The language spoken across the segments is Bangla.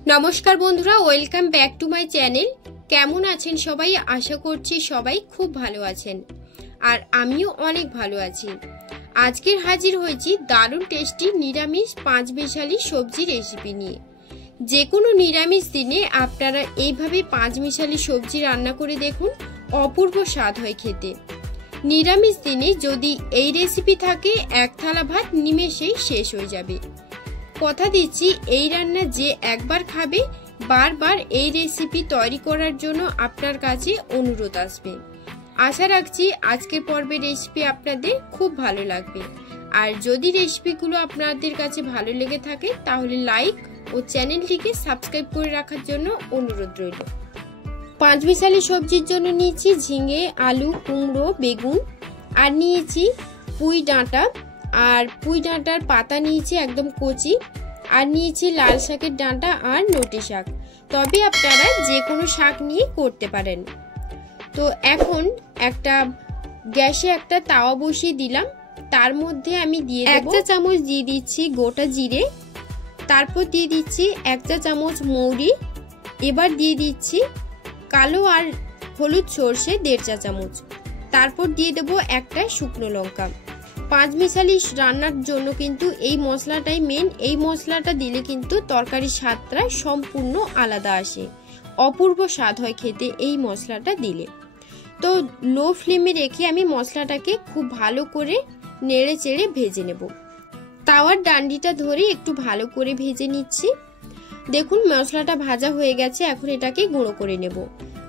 नमस्कार बंधुरा welcome back to my channel. केमन आছেন সবাই? आशा করছি সবাই খুব ভালো আছেন আর আমিও অনেক ভালো আছি। আজকের হাজির হয়েছি দারুণ টেস্টি নিরামিষ পাঁচ মিশালি সবজি রেসিপি নিয়ে। যে কোনো নিরামিষ দিনে আপনারা এইভাবে পাঁচ মিশালি সবজি রান্না করে দেখুন, অপূর্ব স্বাদ হয় খেতে। নিরামিষ দিনে যদি এই রেসিপি থাকে এক থালা ভাত নিমেষেই শেষ হয়ে যাবে। কথা দিচ্ছি এই রান্না যে একবার খাবে বারবার এই রেসিপি তৈরি করার জন্য আপনার কাছে অনুরোধ আসবে। আশা রাখছি আজকের পর্বের রেসিপি আপনাদের খুব ভালো লাগবে। আর যদি রেসিপিগুলো আপনাদের কাছে ভালো লেগে থাকে তাহলে লাইক ও চ্যানেলটিকে সাবস্ক্রাইব করে রাখার জন্য অনুরোধ রইল। পাঁচ মিশালি সবজির জন্য নিয়েছি ঝিঙে, আলু, কুমড়ো, বেগুন আর নিয়েছি পুঁই ডাঁটা আর পুঁই ডাঁটার পাতা নিয়েছি একদম কচি আর নিয়েছি লাল শাকের ডাঁটা আর নোটে শাক। তবে আপনারা যে কোনো শাক নিয়ে করতে পারেন। তো এখন একটা গ্যাসে একটা তাওয়া বসিয়ে দিলাম, তার মধ্যে আমি দিয়ে দেব 1 চা চামচ দিয়ে দিচ্ছি গোটা জিরে, তারপর দিয়ে দিচ্ছি 1 চা চামচ মৌরি, এবার দিয়ে দিচ্ছি কালো আর হলুদ সর্ষে 1.5 চা চামচ, তারপর দিয়ে দেব একটা শুকনো লঙ্কা। পাঁচ মিশালি রান্নার জন্য কিন্তু এই মশলাটাই মেন। এই মশলাটা দিলে কিন্তু তরকারির স্বাদটা সম্পূর্ণ আলাদা আসে, অপূর্ব স্বাদ হয় খেতে এই মশলাটা দিলে। তো লো ফ্লেমে রেখে আমি মশলাটাকে খুব ভালো করে নেড়ে চেড়ে ভেজে নেব। তাওয়ার ডান্ডিটা ধরে একটু ভালো করে ভেজে নিচ্ছি। দেখুন মশলাটা ভাজা হয়ে গেছে, এখন এটাকে গুঁড়ো করে নেব।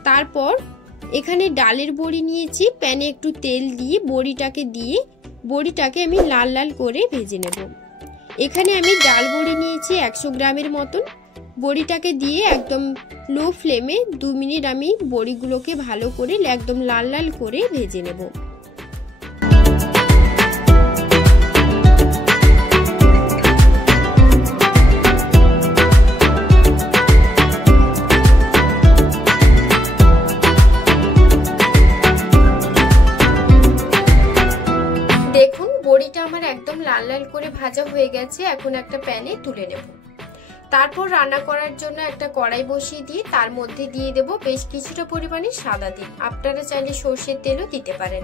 তারপর এখানে ডালের বড়ি নিয়েছি, প্যানে একটু তেল দিয়ে বড়িটাকে আমি লাল লাল করে ভেজে নেব। এখানে আমি ডাল বড়ি নিয়েছি 100 গ্রামের মতন। বড়িটাকে দিয়ে একদম লো ফ্লেমে 2 মিনিট আমি বড়িগুলোকে ভালো করে একদম লাল লাল করে ভেজে নেব। দেখুন বড়িটা আমার একদম লাল লাল করে ভাজা হয়ে গেছে, এখন একটা প্যানে তুলে নেব। তারপর রান্না করার জন্য একটা কড়াই বসিয়ে দিয়ে তার মধ্যে দিয়ে দেব বেশ কিছুটা পরিমাণে সাদা তেল, আপনারা চাইলে সর্ষের তেলও দিতে পারেন।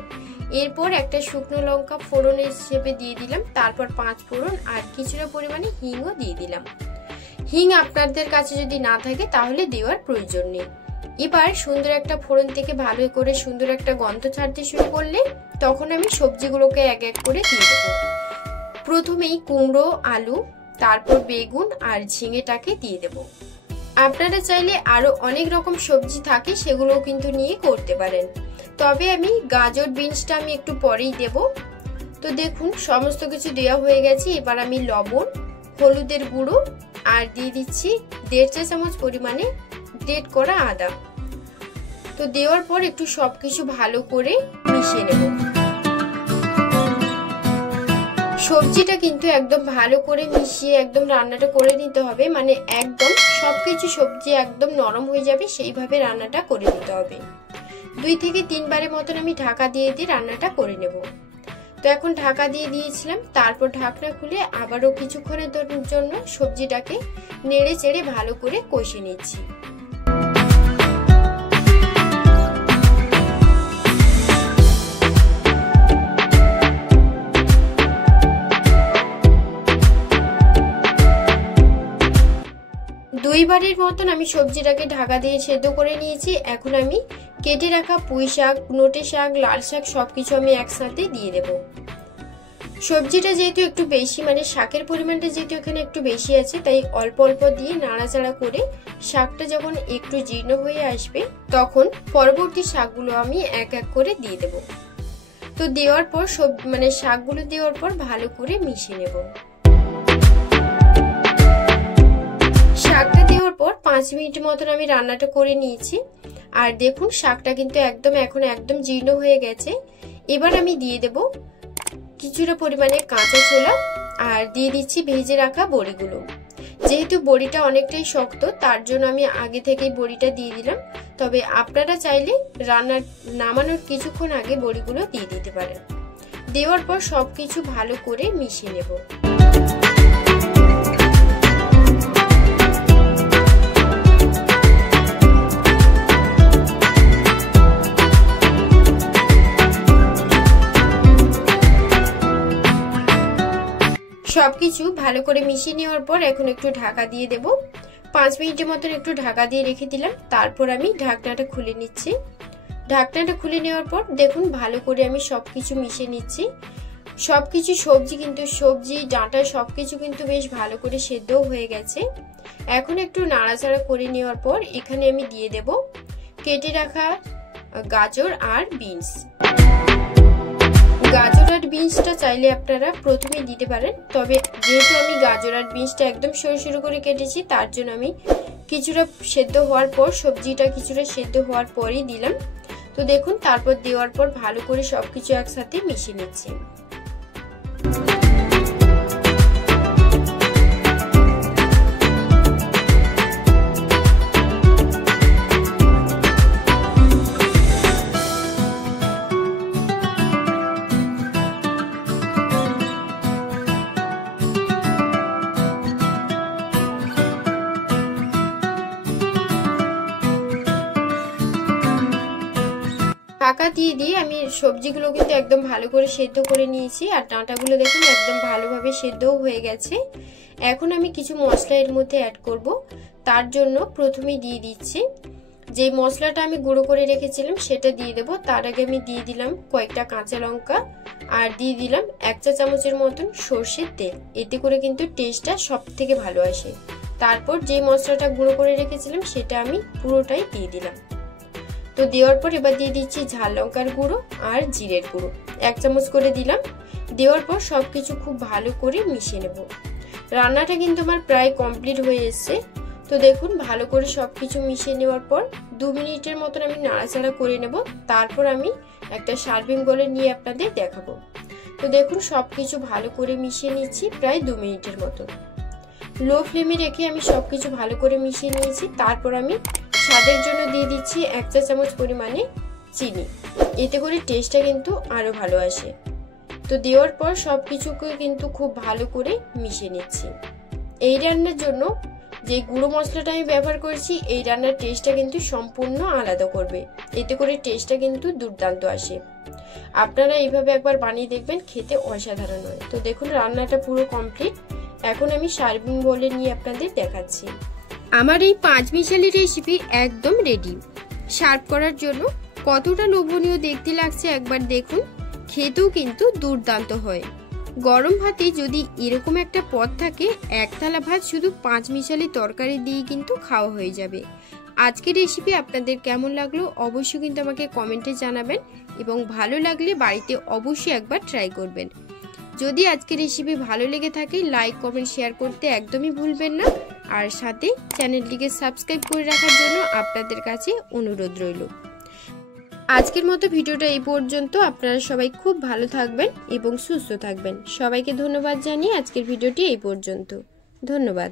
এরপর একটা শুকনো লঙ্কা ফোড়ন হিসেবে দিয়ে দিলাম, তারপর 5 ফোড়ন আর কিছুটা পরিমাণে হিংও দিয়ে দিলাম। হিং আপনাদের কাছে যদি না থাকে তাহলে দেওয়ার প্রয়োজন নেই। এবার সুন্দর একটা ফোড়ন থেকে ভালো করে সুন্দর একটা গন্ধ ছাড়তে শুরু করলে তখন আমি সবজিগুলোকে এক এক করে দিয়ে দেবো। প্রথমেই কুমড়ো, আলু, তারপর বেগুন আর ঝিঙেটাকে দিয়ে দেব। আপনারা চাইলে আরো অনেক রকম সবজি থাকে সেগুলো কিন্তু নিয়ে করতে পারেন, তবে আমি গাজর বিনসটা আমি একটু পরেই দেব। তো দেখুন সমস্ত কিছু দেওয়া হয়ে গেছে। এবার আমি লবণ, হলুদের গুঁড়ো আর দিয়ে দিচ্ছি 1.5 চা চামচ পরিমাণে গ্রেট করা আদা। তো দেওয়ার পর একটু সবকিছু ভালো করে মিশিয়ে নেব। সবজিটা কিন্তু একদম ভালো করে মিশিয়ে একদম রান্নাটা করে নিতে হবে, মানে একদম সবকিছু সবজি একদম নরম হয়ে যাবে সেইভাবে রান্নাটা করে নিতে হবে। 2 থেকে 3 বারের মতন আমি ঢাকা দিয়ে রান্নাটা করে নেব। তো এখন ঢাকা দিয়ে দিয়েছিলাম, তারপর ঢাকনা খুলে আবারও কিছুক্ষণের জন্য সবজিটাকে নেড়ে চেড়ে ভালো করে কষে নিচ্ছি। দুইবারের মতন আমি সবজিটাকে ঢাকা দিয়ে সেদ্ধ করে নিয়েছি। এখন আমি কেটে রাখা পুঁই শাক, নোটে শাক, লাল শাক সবকিছু আমি একসাথে দিয়ে দেব। সবজিটা যেহেতু একটু বেশি, মানে শাকের পরিমাণটা যেহেতু এখানে একটু বেশি আছে, তাই অল্প অল্প দিয়ে নাড়াচাড়া করে শাকটা যখন একটু জীর্ণ হয়ে আসবে তখন পরবর্তী শাকগুলো আমি এক এক করে দিয়ে দেব। তো দেওয়ার পর শাকগুলো দেওয়ার পর ভালো করে মিশিয়ে নেব। শাকটা দেওয়ার পর 5 মিনিট মতন আমি রান্নাটা করে নিয়েছি। আর দেখুন শাকটা কিন্তু এখন একদম জীর্ণ হয়ে গেছে। এবার আমি দিয়ে দেব কিছুটা পরিমাণে কাঁচা ছোলা আর দিয়ে দিচ্ছি ভেজে রাখা বড়িগুলো। যেহেতু বড়িটা অনেকটাই শক্ত তার জন্য আমি আগে থেকেই বড়িটা দিয়ে দিলাম, তবে আপনারা চাইলে রান্না নামানোর কিছুক্ষণ আগে বড়িগুলো দিয়ে দিতে পারেন। দেওয়ার পর সবকিছু ভালো করে মিশিয়ে নেব। সবকিছু ভালো করে মিশিয়ে নেওয়ার পর এখন একটু ঢাকা দিয়ে দেব। 5 মিনিটের মতন একটু ঢাকা দিয়ে রেখে দিলাম। তারপর আমি ঢাকনাটা খুলে নিচ্ছি। ঢাকনাটা খুলে নেওয়ার পর দেখুন ভালো করে আমি সবকিছু মিশিয়ে নিচ্ছি। সবকিছু সবজি ডাঁটা সবকিছু কিন্তু বেশ ভালো করে সেদ্ধ হয়ে গেছে। এখন একটু নাড়াচাড়া করে নেওয়ার পর এখানে আমি দিয়ে দেব কেটে রাখা গাজর আর বিনস। গাজর আর বিনসটা চাইলে আপনারা প্রথমে দিতে পারেন, তবে যেহেতু আমি গাজর আর বিনসটা একদম সরু সরু করে কেটেছি তার জন্য আমি কিছুটা সেদ্ধ হওয়ার পর সবজিটা কিছুটা সেদ্ধ হওয়ার পরই দিলাম। তো দেখুন তারপর দেওয়ার পর ভালো করে সবকিছু একসাথে মিশিয়ে নিচ্ছি। ঢাকা দিয়ে আমি সবজিগুলো কিন্তু একদম ভালো করে সেদ্ধ করে নিয়েছি আর ডাঁটাগুলো দেখুন একদম ভালোভাবে সেদ্ধও হয়ে গেছে। এখন আমি কিছু মশলা এর মধ্যে অ্যাড করব। তার জন্য প্রথমেই দিয়ে দিচ্ছি যে মশলাটা আমি গুঁড়ো করে রেখেছিলাম সেটা দিয়ে দেব। তার আগে আমি দিয়ে দিলাম কয়েকটা কাঁচা লঙ্কা আর দিয়ে দিলাম 1 চা চামচের মতন সর্ষের তেল। এতে করে কিন্তু টেস্টটা সব থেকে ভালো আসে। তারপর যে মশলাটা গুঁড়ো করে রেখেছিলাম সেটা আমি পুরোটাই দিয়ে দিলাম। তো দেওয়ার পর এবার দিয়ে দিচ্ছি ঝাল লঙ্কার গুঁড়ো আর জিরের গুঁড়ো 1 চামচ করে দিলাম। দেওয়ার পর সবকিছু খুব ভালো করে মিশিয়ে নেব। রান্নাটা কিন্তু আমার প্রায় কমপ্লিট হয়ে এসছে। তো দেখুন ভালো করে সবকিছু মিশিয়ে নেওয়ার পর 2 মিনিটের মতন আমি নাড়াচাড়া করে নেব। তারপর আমি একটা সার্ভিং বলে নিয়ে আপনাদের দেখাবো। তো দেখুন সবকিছু ভালো করে মিশিয়ে নিচ্ছি প্রায় 2 মিনিটের মতো। লো ফ্লেমে রেখে আমি সবকিছু ভালো করে মিশিয়ে নিয়েছি। তারপর আমি স্বাদের জন্য দিয়ে দিচ্ছি 1 চা চামচ পরিমাণে চিনি। এতে করে টেস্টটা কিন্তু আরো ভালো আসে। তো দেওয়ার পর সবকিছুকে কিন্তু খুব ভালো করে মিশিয়ে নিচ্ছি। এই রান্নার জন্য যে গুঁড়ো মশলাটা আমি ব্যবহার করেছি এই রান্নার টেস্টটা কিন্তু সম্পূর্ণ আলাদা করবে। এতে করে টেস্টটা কিন্তু দুর্দান্ত আসে। আপনারা এইভাবে একবার বানিয়ে দেখবেন, খেতে অসাধারণ হয়। তো দেখুন রান্নাটা পুরো কমপ্লিট। এখন আমি সার্ভিং বলে নিয়ে আপনাদের দেখাচ্ছি। আমার এই 5 মিশালি রেসিপি একদম রেডি। সার্ভ করার জন্য কতটা লোভনীয় দেখতে লাগছে একবার দেখুন। খেতেও কিন্তু দুর্দান্ত হয়। গরম ভাতে যদি এরকম একটা পদ থাকে, এক থালা ভাত শুধু 5 মিশালি তরকারি দিয়ে কিন্তু খাওয়া হয়ে যাবে। আজকের রেসিপি আপনাদের কেমন লাগলো অবশ্যই কিন্তু আমাকে কমেন্টে জানাবেন এবং ভালো লাগলে বাড়িতে অবশ্যই একবার ট্রাই করবেন। যদি আজকের রেসিপি ভালো লেগে থাকে লাইক কমেন্ট শেয়ার করতে একদমই ভুলবেন না। আর সাথে চ্যানেলটিকে সাবস্ক্রাইব করে রাখার জন্য আপনাদের কাছে অনুরোধ রইল। আজকের মতো ভিডিওটা এই পর্যন্ত। আপনারা সবাই খুব ভালো থাকবেন এবং সুস্থ থাকবেন। সবাইকে ধন্যবাদ জানিয়ে আজকের ভিডিওটি এই পর্যন্ত। ধন্যবাদ।